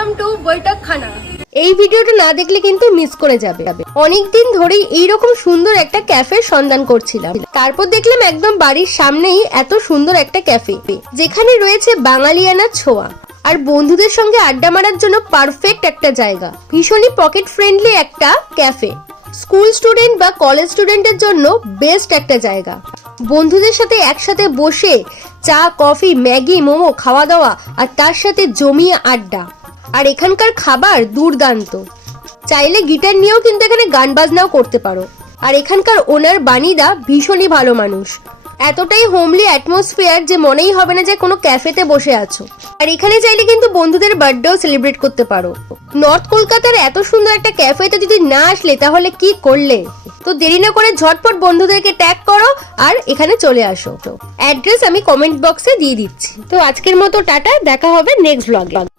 Welcome to বৈঠকখানা। এই ভিডিওটা না দেখলে কিন্তু মিস করে যাবে। অনেকদিন ধরেই এইরকম সুন্দর একটা ক্যাফের সন্ধান করছিলাম, তারপর দেখলাম একদম বাড়ির সামনেই এত সুন্দর একটা ক্যাফে, যেখানে রয়েছে বাঙালিয়ানা ছোঁয়া আর বন্ধুদের সঙ্গে আড্ডা মারার জন্য পারফেক্ট একটা জায়গা। ভীষণই পকেট ফ্রেন্ডলি একটা ক্যাফে, স্কুল স্টুডেন্ট বা কলেজ স্টুডেন্টের জন্য বেস্ট একটা জায়গা। বন্ধুদের সাথে একসাথে বসে চা, কফি, ম্যাগি, মোমো খাওয়া দাওয়া আর তার সাথে জমিয়ে আড্ডা। আর এখানকার খাবার দুর্দান্ত। চাইলে গিটার নিয়েও কিন্তু এখানে গান বাজনাও করতে পারো। আর এখানকার ওনার বানিদা ভীষণই ভালো মানুষ, এতটাই হোমলি অ্যাটমসফিয়ার যে মনেই হবে না যে কোনো ক্যাফেতে বসে আছো। আর এখানে চাইলে কিন্তু বন্ধুদের বার্থডেও সেলিব্রেট করতে পারো। নর্থ কলকাতার এত সুন্দর একটা ক্যাফেতে যদি না আসলে তাহলে কি করলে? তো দেরি না করে ঝটপট বন্ধুদেরকে ট্যাগ করো আর এখানে চলে আসো। অ্যাড্রেস আমি কমেন্ট বক্সে দিয়ে দিচ্ছি। তো আজকের মতো টাটা, দেখা হবে নেক্সট ব্লগে।